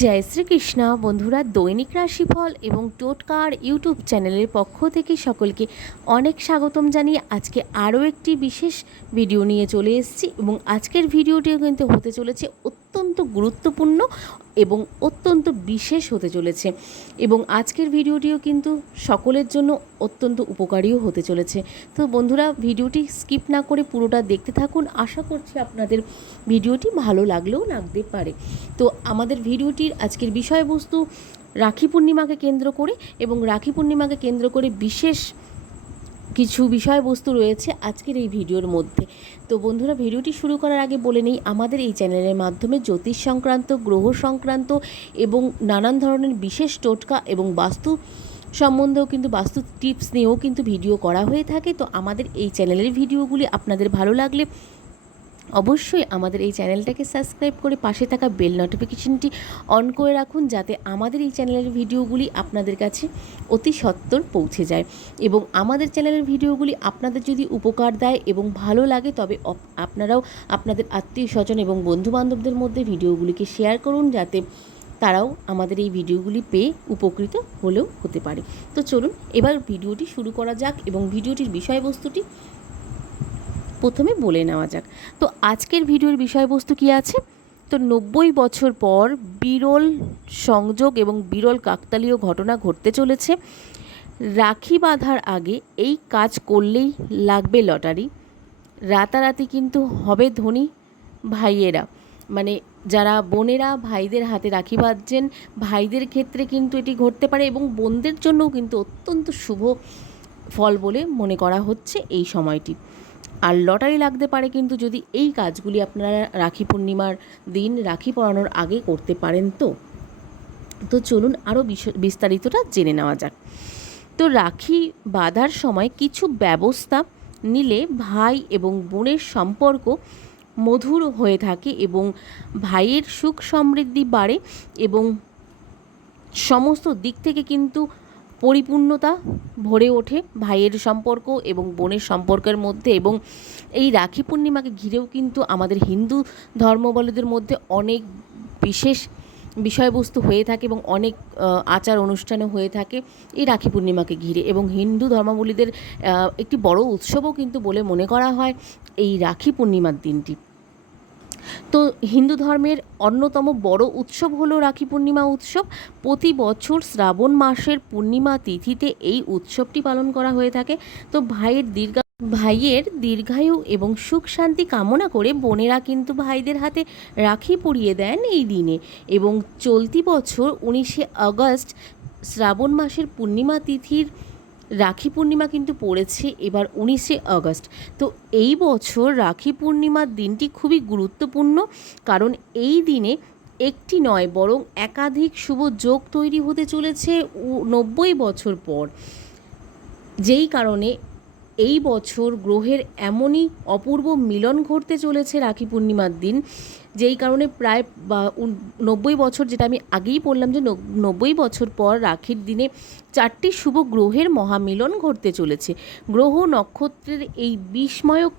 জয় শ্রীকৃষ্ণ। বন্ধুরা, দৈনিক রাশিফল এবং টোটকার ইউটিউব চ্যানেলের পক্ষ থেকে সকলকে অনেক স্বাগতম জানিয়ে আজকে আরও একটি বিশেষ ভিডিও নিয়ে চলে এসেছি এবং আজকের ভিডিওটিও কিন্তু হতে চলেছে অত্যন্ত গুরুত্বপূর্ণ এবং অত্যন্ত বিশেষ হতে চলেছে। এবং আজকের ভিডিওটিও কিন্তু সকলের জন্য অত্যন্ত উপকারীও হতে চলেছে। তো বন্ধুরা, ভিডিওটি স্কিপ না করে পুরোটা দেখতে থাকুন। আশা করছি আপনাদের ভিডিওটি ভালো লাগলেও লাগতে পারে। তো আমাদের ভিডিওটির আজকের বিষয়বস্তু, রাখি পূর্ণিমাকে কেন্দ্র করে এবং রাখি পূর্ণিমাকে কেন্দ্র করে বিশেষ কিছু বিষয়বস্তু রয়েছে আজকের এই ভিডিওর মধ্যে। তো বন্ধুরা, ভিডিওটি শুরু করার আগে বলে নেই, আমাদের এই চ্যানেলের মাধ্যমে জ্যোতিষ সংক্রান্ত, গ্রহ সংক্রান্ত এবং নানান ধরনের বিশেষ টোটকা এবং বাস্তু সম্বন্ধেও কিন্তু, বাস্তু টিপস নিয়েও কিন্তু ভিডিও করা হয়ে থাকে। তো আমাদের এই চ্যানেলের ভিডিওগুলি আপনাদের ভালো লাগলে অবশ্যই আমাদের এই চ্যানেলটাকে সাবস্ক্রাইব করে পাশে থাকা বেল নোটিফিকেশনটি অন করে রাখুন যাতে আমাদের এই চ্যানেলের ভিডিওগুলি আপনাদের কাছে অতি সত্বর পৌঁছে যায়। এবং আমাদের চ্যানেলের ভিডিওগুলি আপনাদের যদি উপকার দেয় এবং ভালো লাগে, তবে আপনারাও আপনাদের আত্মীয় স্বজন এবং বন্ধুবান্ধবদের মধ্যে ভিডিওগুলিকে শেয়ার করুন যাতে তারাও আমাদের এই ভিডিওগুলি পেয়ে উপকৃত হলেও হতে পারে। তো চলুন, এবার ভিডিওটি শুরু করা যাক এবং ভিডিওটির বিষয়বস্তুটি প্রথমে বলে নেওয়া যাক। তো আজকের ভিডিওর বিষয়বস্তু কি আছে? তো নব্বই বছর পর বিরল সংযোগ এবং বিরল কাকতালীয় ঘটনা ঘটতে চলেছে। রাখি বাঁধার আগে এই কাজ করলেই লাগবে লটারি। রাতারাতি কিন্তু হবে ধনী ভাইয়েরা। মানে যারা বোনেরা ভাইদের হাতে রাখি বাঁধছেন, ভাইদের ক্ষেত্রে কিন্তু এটি ঘটতে পারে এবং বোনদের জন্যও কিন্তু অত্যন্ত শুভ ফল বলে মনে করা হচ্ছে এই সময়টি। আর লটারি লাগতে পারে কিন্তু যদি এই কাজগুলি আপনারা রাখি পূর্ণিমার দিন রাখি পরানোর আগে করতে পারেন তো। তো চলুন আরও বিস্তারিতটা জেনে নেওয়া যাক। তো রাখি বাঁধার সময় কিছু ব্যবস্থা নিলে ভাই এবং বোনের সম্পর্ক মধুর হয়ে থাকে এবং ভাইয়ের সুখ সমৃদ্ধি বাড়ে এবং সমস্ত দিক থেকে কিন্তু পরিপূর্ণতা ভরে ওঠে ভাইয়ের সম্পর্ক এবং বোনের সম্পর্কের মধ্যে এবং এই রাখি পূর্ণিমাকে ঘিরেও কিন্তু আমাদের হিন্দু ধর্মাবলম্বীদের মধ্যে অনেক বিশেষ বিষয়বস্তু হয়ে থাকে এবং অনেক আচার অনুষ্ঠানও হয়ে থাকে এই রাখি পূর্ণিমাকে ঘিরে এবং হিন্দু ধর্মাবলীদের একটি বড় উৎসবও কিন্তু বলে মনে করা হয় এই রাখি পূর্ণিমার দিনটি। তো হিন্দু ধর্মের অন্যতম বড় উৎসব হলো রাখি পূর্ণিমা উৎসব। প্রতি বছর শ্রাবণ মাসের পূর্ণিমা তিথিতে এই উৎসবটি পালন করা হয়ে থাকে। তো ভাইয়ের দীর্ঘা, ভাইয়ের দীর্ঘায়ু এবং সুখ শান্তি কামনা করে বোনেরা কিন্তু ভাইদের হাতে রাখি পরিয়ে দেন এই দিনে এবং চলতি বছর উনিশে আগস্ট শ্রাবণ মাসের পূর্ণিমা তিথির রাখি পূর্ণিমা কিন্তু পড়েছে এবার উনিশে আগস্ট। তো এই বছর রাখি পূর্ণিমার দিনটি খুবই গুরুত্বপূর্ণ কারণ এই দিনে একটি নয়, বরং একাধিক শুভ যোগ তৈরি হতে চলেছে নব্বই বছর পর। যেই কারণে এই বছর গ্রহের এমনই অপূর্ব মিলন ঘটতে চলেছে রাখি পূর্ণিমার দিন, যেই কারণে প্রায় নব্বই বছর যেটা আমি আগেই বললাম যে নব- নব্বই বছর পর রাখির দিনে চারটি শুভ গ্রহের মহামিলন ঘটতে চলেছে। গ্রহ নক্ষত্রের এই বিস্ময়ক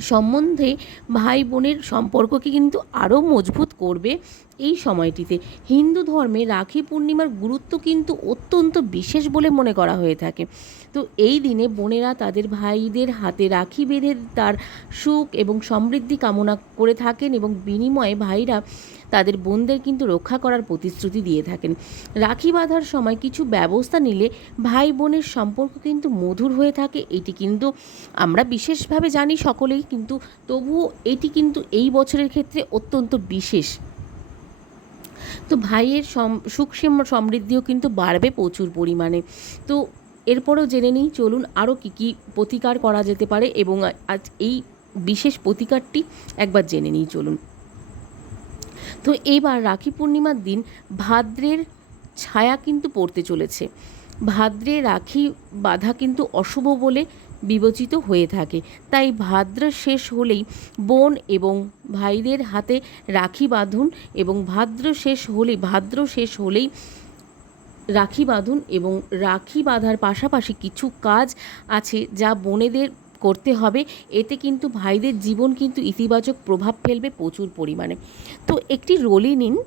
সম্বন্ধে ভাই বোনের সম্পর্ককে কিন্তু আরও মজবুত করবে এই সময়টিতে। হিন্দু ধর্মে রাখি পূর্ণিমার গুরুত্ব কিন্তু অত্যন্ত বিশেষ বলে মনে করা হয়ে থাকে। তো এই দিনে বোনেরা তাদের ভাইদের হাতে রাখি বেঁধে তার সুখ এবং সমৃদ্ধি কামনা করে থাকেন এবং বিনিময়ে ভাইরা তাদের বোনদের কিন্তু রক্ষা করার প্রতিশ্রুতি দিয়ে থাকেন। রাখি বাঁধার সময় কিছু ব্যবস্থা নিলে ভাই বোনের সম্পর্ক কিন্তু মধুর হয়ে থাকে। এটি কিন্তু আমরা বিশেষভাবে জানি সকলেই, কিন্তু তবুও এটি কিন্তু এই বছরের ক্ষেত্রে অত্যন্ত বিশেষ। তো ভাইয়ের সুখ সম- সমৃদ্ধিও কিন্তু বাড়বে প্রচুর পরিমাণে। তো এরপরেও জেনে নিই, চলুন আরও কী কী প্রতিকার করা যেতে পারে এবং আজ এই বিশেষ প্রতিকারটি একবার জেনে নিই, চলুন। তো এইবার রাখি পূর্ণিমার দিন ভাদ্রের ছায়া কিন্তু পড়তে চলেছে। ভাদ্রে রাখি বাধা কিন্তু অশুভ বলে বিবেচিত হয়ে থাকে। তাই ভাদ্র শেষ হলেই বোন এবং ভাইদের হাতে রাখি বাঁধুন এবং ভাদ্র শেষ হলেই ভাদ্র শেষ হলেই রাখি বাঁধুন এবং রাখি বাঁধার পাশাপাশি কিছু কাজ আছে যা বোনেদের করতে হবে, এতে কিন্তু ভাইদের জীবন কিন্তু ইতিবাচক প্রভাব ফেলবে প্রচুর পরিমাণে। তো একটি রোলি নিন,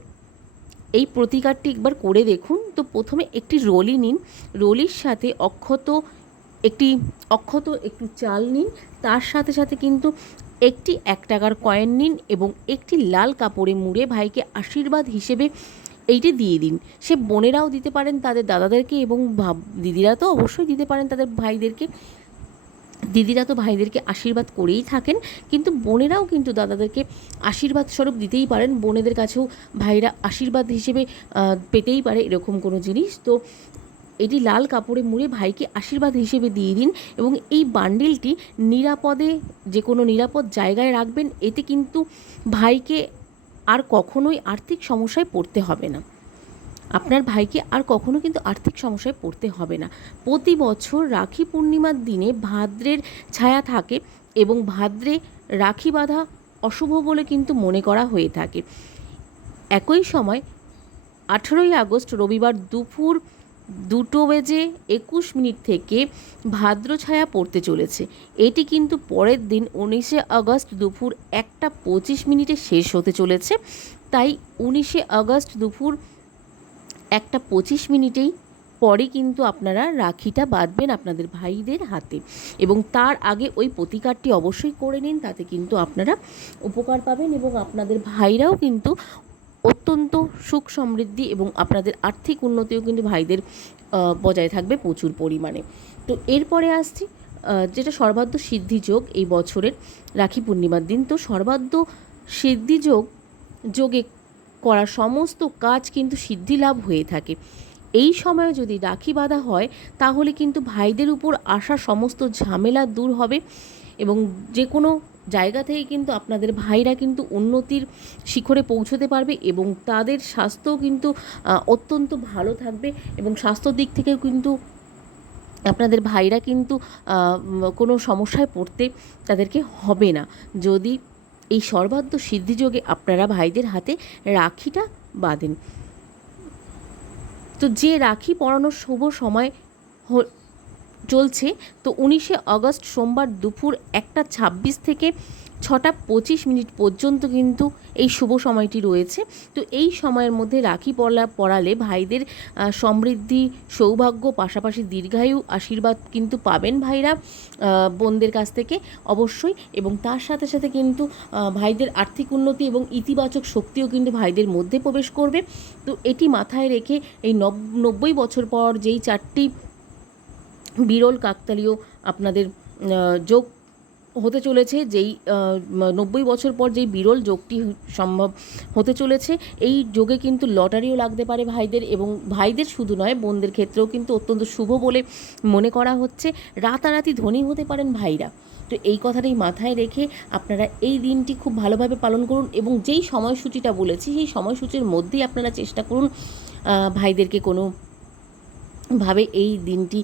এই প্রতিকারটি একবার করে দেখুন। তো প্রথমে একটি রোলি নিন, রোলির সাথে অক্ষত একটি, অক্ষত একটু চাল নিন, তার সাথে সাথে কিন্তু একটি এক টাকার কয়েন নিন এবং একটি লাল কাপড়ে মুড়ে ভাইকে আশীর্বাদ হিসেবে এইটি দিয়ে দিন। সে বোনেরাও দিতে পারেন তাদের দাদাদেরকে এবং ভাব- দিদিরা তো অবশ্যই দিতে পারেন তাদের ভাইদেরকে। দিদিরা তো ভাইদেরকে আশীর্বাদ করেই থাকেন, কিন্তু বোনেরাও কিন্তু দাদাদেরকে আশীর্বাদ স্বরূপ দিতেই পারেন। বোনেদের কাছেও ভাইরা আশীর্বাদ হিসেবে পেতেই পারে এরকম কোনো জিনিস। তো এটি লাল কাপড়ে মুড়ে ভাইকে আশীর্বাদ হিসেবে দিয়ে দিন এবং এই বান্ডিলটি নিরাপদে, যে কোনো নিরাপদ জায়গায় রাখবেন, এতে কিন্তু ভাইকে আর কখনোই আর্থিক সমস্যায় পড়তে হবে না। আপনার ভাইকে আর কখনো কিন্তু আর্থিক সমস্যায় পড়তে হবে না। প্রতি বছর রাখি পূর্ণিমার দিনে ভাদ্রের ছায়া থাকে এবং ভাদ্রে রাখি বাঁধা অশুভ বলে কিন্তু মনে করা হয়ে থাকে। একই সময় আঠেরোই আগস্ট রবিবার দুপুর দুটো বেজে একুশ মিনিট থেকে ভাদ্র ছায়া পড়তে চলেছে। এটি কিন্তু পরের দিন উনিশে আগস্ট দুপুর একটা পঁচিশ মিনিটে শেষ হতে চলেছে। তাই উনিশে আগস্ট দুপুর একটা পঁচিশ মিনিটেই পরে কিন্তু আপনারা রাখিটা বাঁধবেন আপনাদের ভাইদের হাতে। এবং তার আগে ওই প্রতিকারটি অবশ্যই করে নিন, তাতে কিন্তু আপনারা উপকার পাবেন এবং আপনাদের ভাইরাও কিন্তু অত্যন্ত সুখ সমৃদ্ধি এবং আপনাদের আর্থিক উন্নতিও কিন্তু ভাইদের বজায় থাকবে প্রচুর পরিমাণে। তো এরপরে আসছি যেটা সর্বাধ্য সিদ্ধি যোগ এই বছরের রাখি পূর্ণিমার দিন। তো সর্বাধ্য সিদ্ধি যোগ, যোগে করা সমস্ত কাজ কিন্তু সিদ্ধি লাভ হয়ে থাকে। এই সময়ে যদি রাখি বাঁধা হয়, তাহলে কিন্তু ভাইদের উপর আসা সমস্ত ঝামেলা দূর হবে এবং যে কোনো জায়গা থেকে কিন্তু আপনাদের ভাইরা কিন্তু উন্নতির শিখরে পৌঁছতে পারবে এবং তাদের স্বাস্থ্যও কিন্তু অত্যন্ত ভালো থাকবে এবং স্বাস্থ্যর দিক থেকেও কিন্তু আপনাদের ভাইরা কিন্তু কোনো সমস্যায় পড়তে তাদেরকে হবে না। যদি এই সর্বাধ্য সিদ্ধিযোগে আপনারা ভাইদের হাতে রাখিটা বাঁধেন। তো যে রাখি পরানোর শুভ সময় চলছে। তো উনিশে আগস্ট সোমবার দুপুর একটা ছাব্বিশ থেকে ছটা পঁচিশ মিনিট পর্যন্ত কিন্তু এই শুভ সময়টি রয়েছে। তো এই সময়ের মধ্যে রাখি পরা পড়ালে ভাইদের সমৃদ্ধি, সৌভাগ্য, পাশাপাশি দীর্ঘায়ু আশীর্বাদ কিন্তু পাবেন ভাইরা বোনদের কাছ থেকে অবশ্যই। এবং তার সাথে সাথে কিন্তু ভাইদের আর্থিক উন্নতি এবং ইতিবাচক শক্তিও কিন্তু ভাইদের মধ্যে প্রবেশ করবে। তো এটি মাথায় রেখে এই নব- নব্বই বছর পর যেই চারটি বিরল কাকতালীয় আপনাদের যোগ হতে চলেছে, যেই নব্বই বছর পর যেই বিরল যোগটি সম্ভব হতে চলেছে, এই যোগে কিন্তু লটারিও লাগতে পারে ভাইদের এবং ভাইদের শুধু নয়, বোনদের ক্ষেত্রেও কিন্তু অত্যন্ত শুভ বলে মনে করা হচ্ছে। রাতারাতি ধনী হতে পারেন ভাইরা। তো এই কথাটাই মাথায় রেখে আপনারা এই দিনটি খুব ভালোভাবে পালন করুন এবং যেই সময়সূচিটা বলেছি, সেই সময়সূচির মধ্যেই আপনারা চেষ্টা করুন ভাইদেরকে কোনো ভাবে এই দিনটি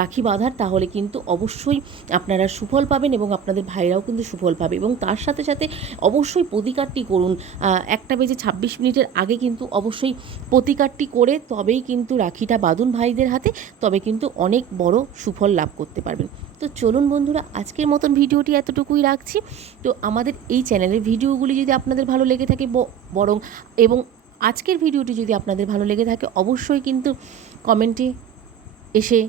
রাখি বাঁধার, তাহলে কিন্তু অবশ্যই আপনারা সুফল পাবেন এবং আপনাদের ভাইরাও কিন্তু সুফল পাবে। এবং তার সাথে সাথে অবশ্যই প্রতিকারটি করুন। একটা বেজে ছাব্বিশ মিনিটের আগে কিন্তু অবশ্যই প্রতিকারটি করে তবেই কিন্তু রাখিটা বাঁধুন ভাইদের হাতে, তবে কিন্তু অনেক বড় সুফল লাভ করতে পারবেন। তো চলুন বন্ধুরা, আজকের মতন ভিডিওটি এতটুকুই রাখছি। তো আমাদের এই চ্যানেলের ভিডিওগুলি যদি আপনাদের ভালো লেগে থাকে বরং এবং আজকের ভিডিওটি যদি আপনাদের ভালো লেগে থাকে, অবশ্যই কিন্তু কমেন্টে এসে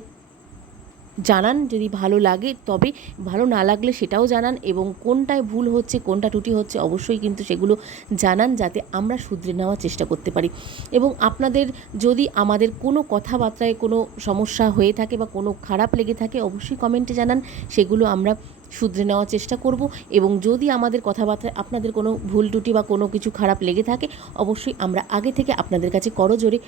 জানান যদি ভালো লাগে, তবে ভালো না লাগলে সেটাও জানান এবং কোনটায় ভুল হচ্ছে, কোনটা ত্রুটি হচ্ছে অবশ্যই কিন্তু সেগুলো জানান যাতে আমরা শুধরে নেওয়ার চেষ্টা করতে পারি। এবং আপনাদের যদি আমাদের কোনো কথাবার্তায় কোনো সমস্যা হয়ে থাকে বা কোনো খারাপ লেগে থাকে, অবশ্যই কমেন্টে জানান, সেগুলো আমরা শুধরে নেওয়ার চেষ্টা করব এবং যদি আমাদের কথাবার্তায় আপনাদের কোনো ভুল ত্রুটি বা কোনো কিছু খারাপ লেগে থাকে, অবশ্যই আমরা আগে থেকে আপনাদের কাছে করজোরে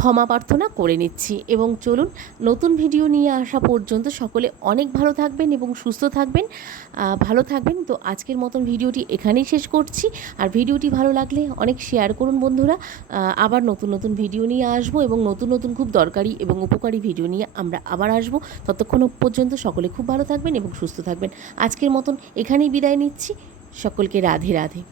ক্ষমা প্রার্থনা করে নিচ্ছি। এবং চলুন, নতুন ভিডিও নিয়ে আসা পর্যন্ত সকলে অনেক ভালো থাকবেন এবং সুস্থ থাকবেন। ভালো থাকবেন। তো আজকের মতন ভিডিওটি এখানেই শেষ করছি। আর ভিডিওটি ভালো লাগলে অনেক শেয়ার করুন বন্ধুরা। আবার নতুন নতুন ভিডিও নিয়ে আসব এবং নতুন নতুন খুব দরকারি এবং উপকারী ভিডিও নিয়ে আমরা আবার আসব। ততক্ষণ পর্যন্ত সকলে খুব ভালো থাকবেন এবং সুস্থ থাকবেন। আজকের মতন এখানেই বিদায় নিচ্ছি। সকলকে রাধে রাধে।